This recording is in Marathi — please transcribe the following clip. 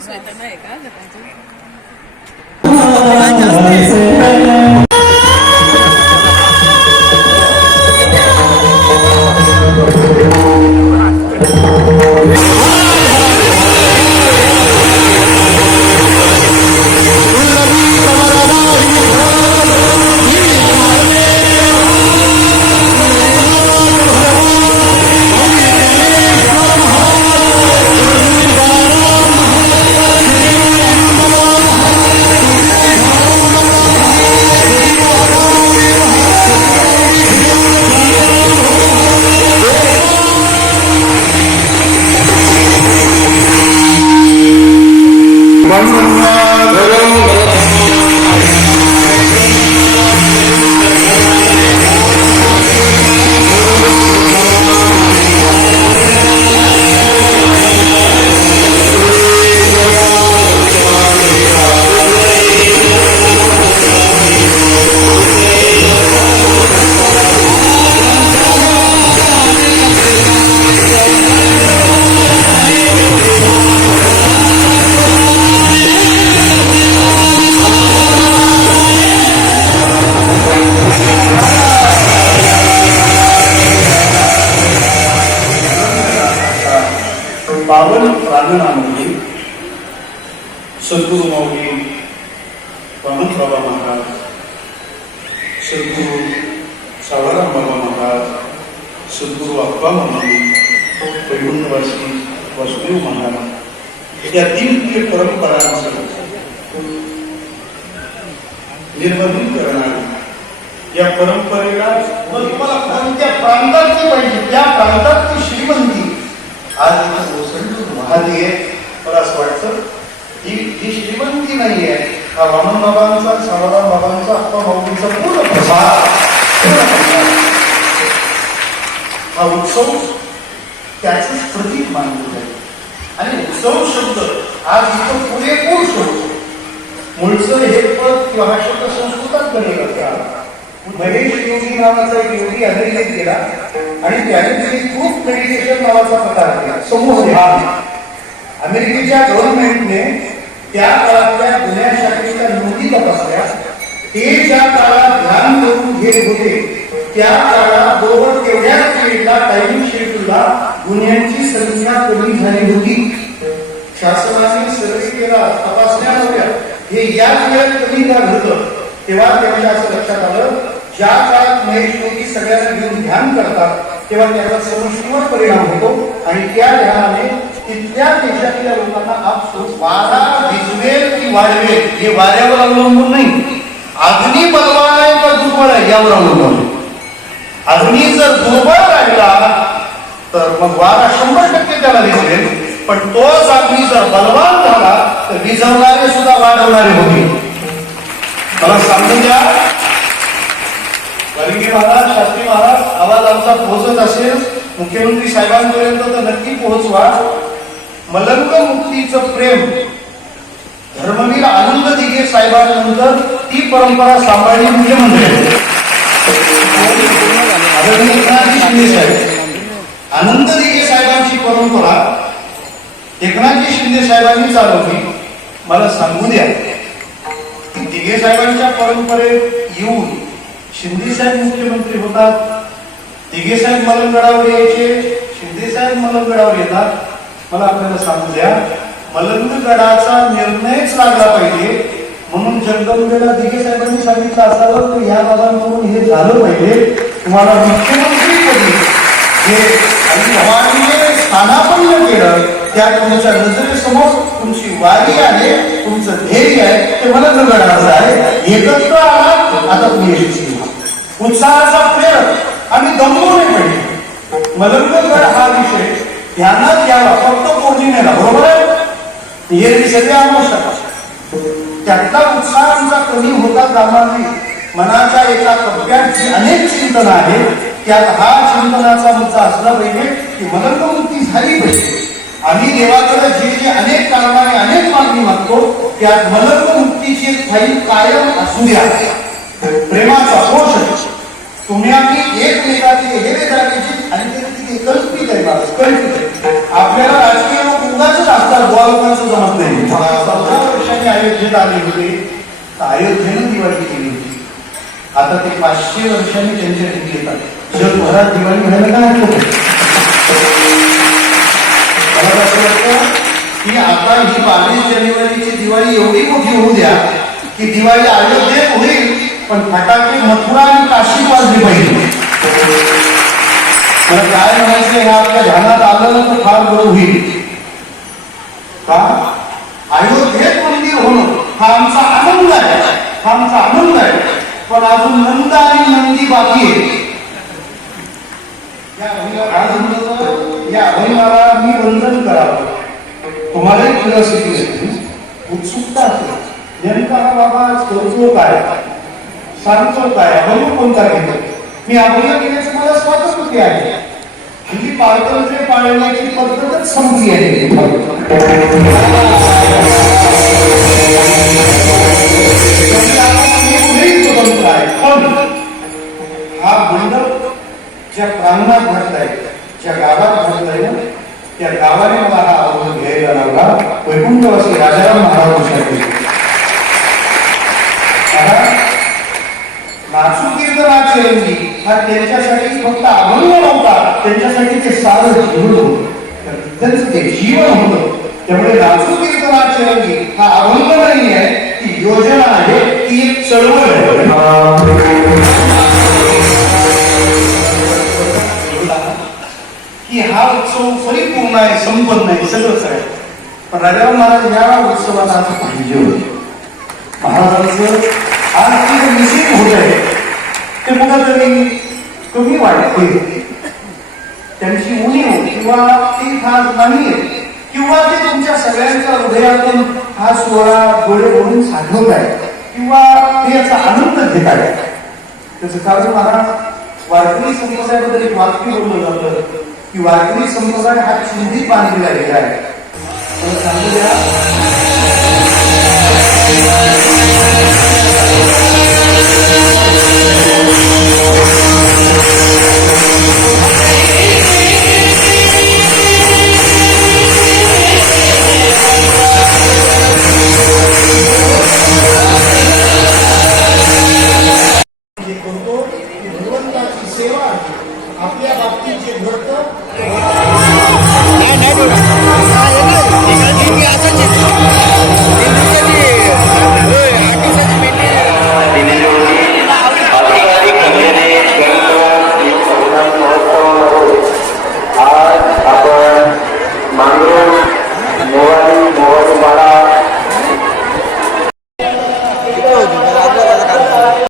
ती सोय तर नाही का घरांची पावन प्रार्थनामध्ये सद्गुरु माऊली वामन बाबा महाराज सद्गुरु सावराम बाबा महाराज सद्गुरु अप्पा म्हणून पैकुंडवासी वसुदेव महाराज या दिव्य परंपरांचं निर्बंधित करणारी या परंपरेला तुम्हाला कोणत्या प्रांताची पाहिजे? त्या प्रांताची श्रीमंती आज इथं ओसंडून आहे. मला असं वाटतं ही ही श्रीमंती आहे. हा वामन बाबांचा समाधान बाबांचा अप्पा माऊलीचा पूर्ण प्रसार हा उत्सव त्याच प्रतीक मानलं जाईल. आणि उत्सव शब्द आज इथं पुरेपूर शोधतो मुळचं हे पद किंवा हा शब्द संस्कृतात गणित असतात महेश योगी नावाचा एक योगी अमेरिकेत केला आणि त्याने तिथे ग्रुप मेडिटेशन नावाचा प्रकार केला. समूह ध्यान अमेरिकेच्या गव्हर्नमेंटने त्या काळातल्या गुन्ह्या शाखेच्या नोंदी तपासल्या. ते ज्या काळात ध्यान करून घेत होते त्या काळात बरोबर तेवढ्याच वेळेला टाइम शेड्यूलला गुन्ह्यांची संख्या कमी झाली होती. शासनाने सर्वे केला तपासण्या होत्या. हे याच वेळात कमी का घडलं तेव्हा त्यांच्या असं लक्षात आलं ज्या काळात महेश योगी सगळ्यांना घेऊन ध्यान करतात तेव्हा त्याचा समष्टीवर परिणाम होतो आणि त्या ध्यानाने तिथल्या देशातल्या लोकांना आपसूक वारा भिजवेल की वाढवेल हे वाऱ्यावर अवलंबून नाही. अग्नी बलवान आहे का दुर्बळ आहे यावर अवलंबून अग्नी जर दुर्बळ राहिला तर मग वारा शंभर टक्के त्याला भिजवेल पण तोच अग्नी जर बलवान झाला तर विजवणारे सुद्धा वाढवणारे होते मला सांगून द्या वाल्मिकी महाराज शास्त्री महाराज आवाज आमचा पोहोचत असेल. मुख्यमंत्री साहेबांपर्यंत तर नक्की पोहोचवा. मलंग मुक्तीचं प्रेम. धर्मवीर आनंद दिघे साहेबांनंतर ती परंपरा सांभाळली मुख्यमंत्री. आदरणीय एकनाथजी शिंदे साहेब आनंद दिघे साहेबांची परंपरा एकनाथजी शिंदे साहेबांनी चालवली. मला सांगू द्या दिघे साहेबांच्या परंपरेत येऊन शिंदे साहेब मुख्यमंत्री होतात दिघे साहेब मलंगडावर यायचे शिंदे साहेब मलंगडावर येतात. मला आपल्याला सांगू द्या मलंगगडाचा निर्णयच लागला पाहिजे. म्हणून जगदंबेला दिघे साहेबांनी सांगितलं असावं की ह्या बाबांकडून हे झालं पाहिजे. तुम्हाला मुख्यमंत्रीपदी जे आणि स्थानापन्न केलं त्या तुमच्या नजरेसमोर तुमची वारी आहे तुमचं ध्येय आहे ते मलंगगडाचं गडाचं आहे. एकत्र आला आता तुम्ही यशस्वी उत्साहाचा प्रेरक आणि दमवणे पडले मलंगगड हा विषय ध्यानात यावा फक्त पौर्णिमेला बरोबर आहे? हे सगळे आवश्यक त्यातला उत्साह आमचा कमी होता कामा नाही मनाच्या एका कप्प्यात जी अनेक चिंतन आहे त्यात हा चिंतनाचा मुद्दा असला पाहिजे की मलंगमुक्ती झाली पाहिजे. आम्ही देवाकडे जे जे अनेक कारणाने अनेक मागणी मागतो त्यात मलंगमुक्तीची एक फाईल कायम असू द्या. प्रेमाचा पोष तुम्ही आम्ही एकमेकाचे हे जाण्याची आणि ते किती कल्पित आहे मला कल्पित आपल्याला राजकीय लोक उगाच असतात बुवा लोकांचं जमत नाही. चौदा वर्षांनी अयोध्येत आले होते. तर अयोध्येनं दिवाळी केली होती. आता ते पाचशे वर्षांनी त्यांच्या घरी येतात. जगभरात दिवाळी व्हायला काय? मला असं वाटतं की आता ही बावीस जानेवारीची दिवाळी एवढी मोठी होऊ द्या की दिवाळी अयोध्येत होईल. पण फटाके मथुरा आणि काशी वाजली पाहिजे. मला काय म्हणायचं हे आपल्या ध्यानात आलं तर फार बरं होईल. का? अयोध्येत मंदिर होणं हा आमचा आनंद आहे. हा आमचा आनंद आहे. पण अजून नंद आणि नंदी बाकी आहे या अभिमाला या मी वंदन करावं. तुम्हालाही क्युरिओसिटी उत्सुकता असेल नेमका हा बाबा करतो काय सांगतो काय अभय कोणता घेतो मी अभय घेण्याची मला स्वातंत्र्य आहे. हल्ली पारतंत्र्य पाळण्याची पद्धतच संपली आहे. कीर्तनाची हा त्यांच्यासाठी फक्त अभंग नव्हता त्यांच्यासाठी ते सारं जीवन होतं. ते जीवन होतं त्यामुळे राजू कीर्तनाची रंगी हा अभंग नाही आहे ती योजना आहे ती एक चळवळ आहे. की हा उत्सव परिपूर्ण आहे संपन्न आहे सगळंच आहे. पण राजाराम महाराज या उत्सवाला आज पाहिजे होते. महाराजांचं आज जे मिसिंग होत आहे. ते कुठंतरी कमी वाटते त्यांची उणीव हो, किंवा ती खास नाही किंवा ते तुमच्या सगळ्यांच्या हृदयातून हा सोहळा डोळे भरून साधवत आहे किंवा ते याचा आनंद घेत आहे त्याचं कारण मला वारकरी संप्रदायाबद्दल एक वाक्य बोललं जातं की वारकरी संप्रदाय हा चिंधित बांधलेला गेला आहे. तर सांगू द्या.